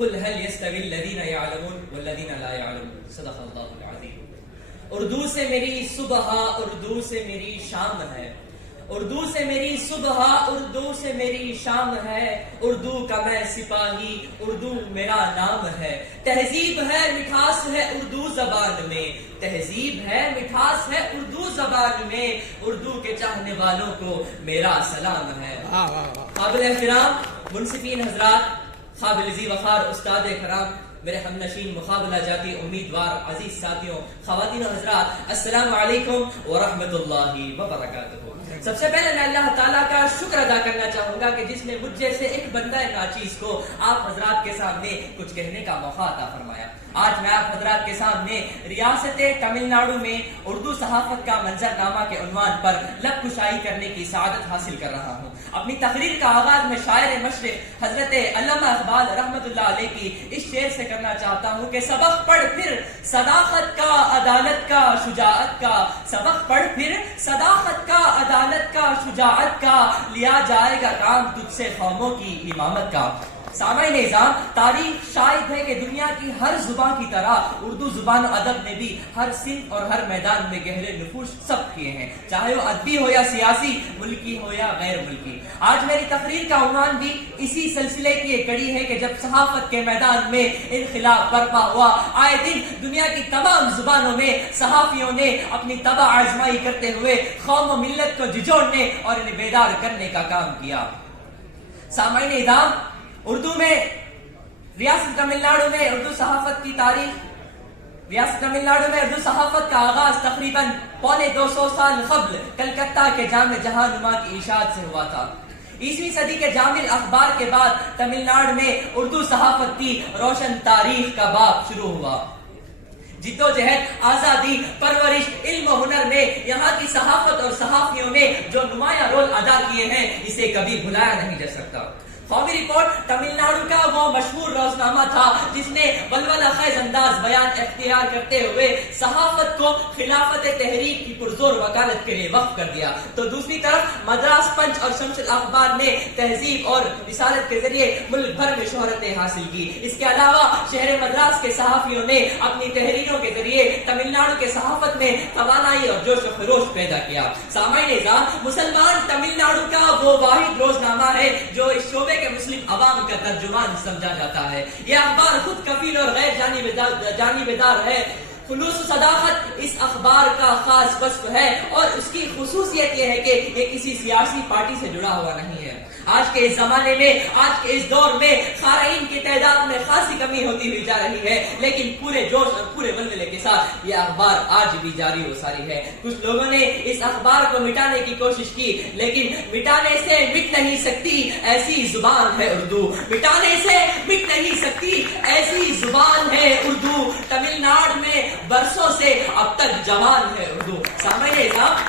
قل هل يستوي الذين يعلمون والذين لا يعلمون صدق اللہ العظیم. اردو سے میری صبح، اردو سے میری شام ہے، اردو سے میری صبح، اردو سے میری شام ہے، اردو کا میں سپاہی، اردو میرا نام ہے. تہذیب ہے مٹھاس ہے اردو زبان میں، تہذیب ہے مٹھاس ہے اردو زبان میں، اردو کے چاہنے والوں کو میرا سلام ہے. قابل احترام منصفین حضرات، قابل ذی وقار استاد کرام، میرے ہم نشین مقابلہ جاتی امیدوار عزیز ساتھیوں، خواتین و حضرات، السلام علیکم ورحمۃ اللہ وبرکاتہ. سب سے پہلے میں اللہ تعالیٰ کا شکر ادا کرنا چاہوں گا کہ جس نے مجھ جیسے ایک بندہ ناچیز کو آپ حضرات کے سامنے کچھ کہنے کا موقع عطا فرمایا. آج میں آپ حضرات کے سامنے ریاست تمل ناڈو میں اردو صحافت کا منظرنامہ کے عنوان پر لب کشائی کرنے کی سعادت حاصل کر رہا ہوں. اپنی تقریر کا آغاز میں شاعر مشرق حضرت علامہ اقبال رحمۃ اللہ علیہ کی اس شعر سے کرنا چاہتا ہوں کہ سبق پڑھ پھر صداقت کا، عدالت کا، شجاعت کا، سبق پڑھ پھر صداقت کا، عدالت کا، شجاعت کا، لیا جائے گا کام تجھ سے قوموں کی امامت کا. سامعین نظام، تاریخ شاہد ہے کہ دنیا کی ہر زبان کی طرح اردو زبان و ادب نے بھی ہر سمت اور ہر میدان میں گہرے نفوذ ثبت کیے ہیں، چاہے وہ ادبی ہو یا سیاسی، ملکی ہو یا غیر ملکی. آج میری تقریر کا عنوان بھی اسی سلسلے کی ایک کڑی ہے کہ جب صحافت کے میدان میں انقلاب برپا ہوا، آئے دن دنیا کی تمام زبانوں میں صحافیوں نے اپنی تباہ آزمائی کرتے ہوئے قوم و ملت کو جھنجھوڑنے اور انہیں بیدار کرنے کا کام کیا. سامعین نظام، اردو میں ریاست تمل ناڈو میں اردو صحافت کی تاریخ، ریاست تمل ناڈو میں اردو صحافت کا آغاز تقریباً 250 سال قبل کلکتہ کے جامع جہاں نما کی اشاعت سے ہوا تھا. 20ویں صدی کے جامع اخبار کے بعد تمل ناڈو میں اردو صحافت کی روشن تاریخ کا باب شروع ہوا. جد و جہد، آزادی، پرورش، علم و ہنر میں یہاں کی صحافت اور صحافیوں نے جو نمایاں رول ادا کیے ہیں اسے کبھی بھلایا نہیں جا سکتا. قومی رپورٹ تمل ناڈو کا وہ مشہور روزنامہ تھا جس نے ولولہ خیز انداز بیان اختیار کرتے ہوئے صحافت کو خلافت تحریک کی پرزور وکالت کے لیے وقف کر دیا. تو دوسری طرف مدراس پنچ اور شمس الاخبار نے تہذیب اور رسالت کے ذریعے ملک بھر میں شہرتیں حاصل کی. اس کے علاوہ شہر مدراس کے صحافیوں نے اپنی تحریروں کے ذریعے تمل ناڈو کے صحافت میں توانائی اور جوش و خروش پیدا کیا. سامعین نظام، مسلمان تمل ناڈو کا وہ واحد روزنامہ ہے جو اس شعبے کہ مسلم عوام کا ترجمان سمجھا جاتا ہے. یہ اخبار خود کفیل اور غیر جانبدار ہے. خلوص و صداقت اس اخبار کا خاص وصف ہے اور اس کی خصوصیت یہ ہے کہ یہ کسی سیاسی پارٹی سے جڑا ہوا نہیں ہے. آج کے اس زمانے میں، آج کے اس دور میں قارئین کی تعداد میں خاصی کمی ہوتی ہوئی جا رہی ہے، لیکن پورے جوش اور پورے ولولے کے ساتھ یہ اخبار آج بھی جاری و ساری ہے. کچھ لوگوں نے اس اخبار کو مٹانے کی کوشش کی، لیکن مٹانے سے مٹ نہیں سکتی ایسی زبان ہے اردو، مٹانے سے مٹ نہیں سکتی ایسی زبان ہے اردو. تمل ناڈو میں برسوں سے اب تک جوان ہے اردو. سامعین نظام،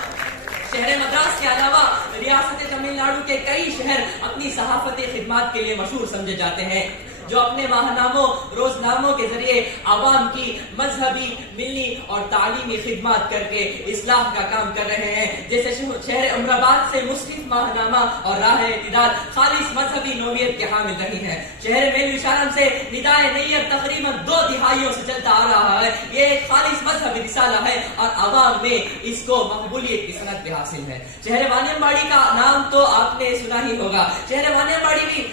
شہر مدراس کے علاوہ ریاست تمل ناڈو کے کئی شہر اپنی صحافتی خدمات کے لیے مشہور سمجھے جاتے ہیں، جو اپنے ماہناموں، روزناموں کے ذریعے عوام کی مذہبی، ملی اور تعلیمی خدمات کر کے اصلاح کا کام کر رہے ہیں. جیسے شہر عمر آباد سے مصحف ماہنامہ اور راہ اعتدال خالص مذہبی نوعیت کے حامل رہی ہیں. شہر میل وشارم سے ندائے نیت تقریباً 2 دہائیوں سے چلتا آ رہا ہے. یہ ایک خالص مذہبی رسالہ ہے اور عوام میں اس کو مقبولیت کی صنعت بھی حاصل ہے. شہر وانیم باڑی کا نام تو آپ نے سنا ہی ہوگا. شہر وانیم باڑی بھی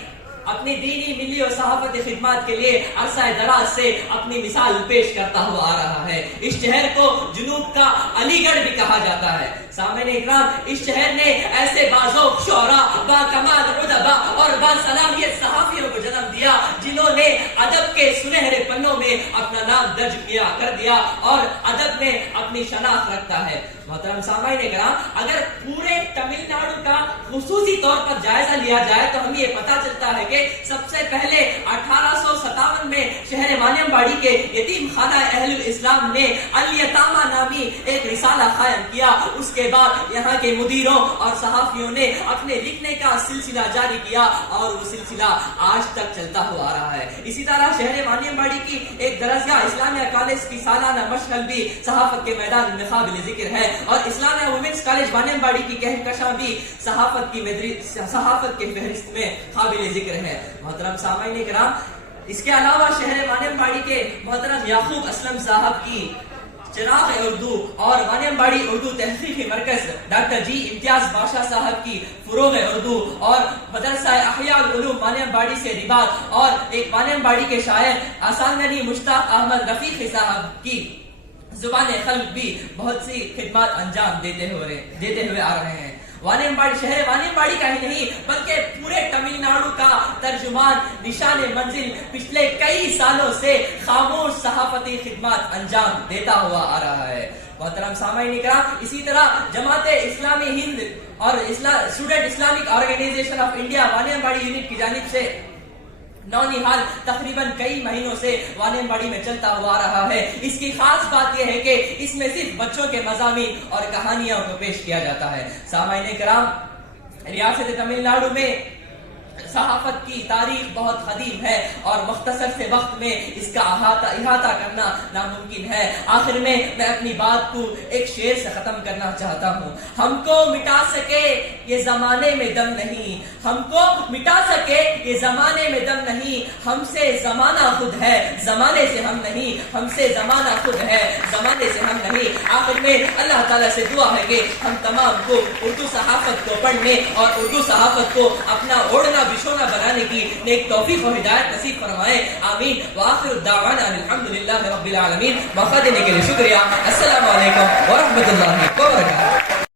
اپنی دینی، ملی اور صحافتی خدمات کے لیے عرصہ دراز سے اپنی مثال پیش کرتا ہوا آ رہا ہے. اس شہر کو جنوب کا علی گڑھ بھی کہا جاتا ہے. سامعین اکرام، اس شہر نے ایسے باذوق شعراء، با کمال ادبا اور با صلاحیت صحافیوں کو جنم دیا جنہوں نے ادب کے سنہرے پنوں میں اپنا نام درج کر دیا اور ادب میں اپنی شناخت رکھتا ہے. محترم سامعین اکرام، اگر پورے تمل ناڈو کا خصوصی طور پر جائزہ لیا جائے تو ہمیں یہ پتا چلتا ہے کہ سب سے پہلے 1857 میں شہر وانیم باڑی کے یتیم خانہ اہل الاسلام نے الیتامہ نامی ایک رسالہ قائم کیا. اس کے بعد یہاں کے مدیروں اور صحافیوں نے اپنے لکھنے کا سلسلہ جاری کیا اور وہ سلسلہ آج تک چلتا ہوا آ رہا ہے. اسی طرح شہر وانیم باڑی کی ایک درسگاہ اسلامیہ کالج کی سالانہ مشغل بھی صحافت کے میدان میں قابل ذکر ہے اور اسلامیہ وومنس کالج وانیم باڑی کی کہکشاں بھی صحافت کی فہرست میں قابل ذکر ہے. محترم سامعین کرام، اس کے علاوہ شہر وانیم باڑی کے محترم یعقوب اسلم صاحب کی چراغ اردو اور وانیم باڑی اردو تحقیقی مرکز ڈاکٹر جی امتیاز بادشاہ صاحب کی فروغ اردو اور مدرسہ احیاء العلوم وانیم باڑی سے رباط اور ایک وانیم باڑی کے شاعر آسان غنی مشتاق احمد رفیقی صاحب کی زبان خلق بھی بہت سی خدمات انجام دیتے ہوئے آ رہے ہیں. وانیم باڑی شہر وانیم باڑی کا ہی نہیں بلکہ پورے تمل ناڈو کا ترجمان نشان منزل پچھلے کئی سالوں سے خاموش صحافتی خدمات انجام دیتا ہوا آ رہا ہے. محترم سامعین کرام، اسی طرح جماعت اسلامی ہند اور student Islamic organisation of India Vaniyambadi unit کی جانب سے نونہال تقریباً کئی مہینوں سے وانیم باڑی میں چلتا ہوا آ رہا ہے. اس کی خاص بات یہ ہے کہ اس میں صرف بچوں کے مضامین اور کہانیاں کو پیش کیا جاتا ہے. سامعین کرام، ریاست تمل ناڈو میں صحافت کی تاریخ بہت قدیم ہے اور مختصر سے وقت میں اس کا احاطہ کرنا ناممکن ہے. آخر میں اپنی بات کو ایک شعر سے ختم کرنا چاہتا ہوں. ہم کو مٹا سکے یہ زمانے میں دم نہیں، ہم کو مٹا سکے یہ زمانے میں دم نہیں، ہم سے زمانہ خود ہے زمانے سے ہم نہیں، ہم سے زمانہ خود ہے زمانے سے ہم نہیں. آخر میں اللہ تعالیٰ سے دعا ہے کہ ہم تمام کو اردو صحافت کو پڑھنے اور اردو صحافت کو اپنا اوڑھنا بچھونا بنانے کی نیک توفیق و ہدایت نصیب فرمائے. آمین. وآخر الدعوانا الحمدللہ رب العالمین. موقع دینے کے لیے شکریہ. السلام علیکم ورحمۃ اللہ وبرکاتہ.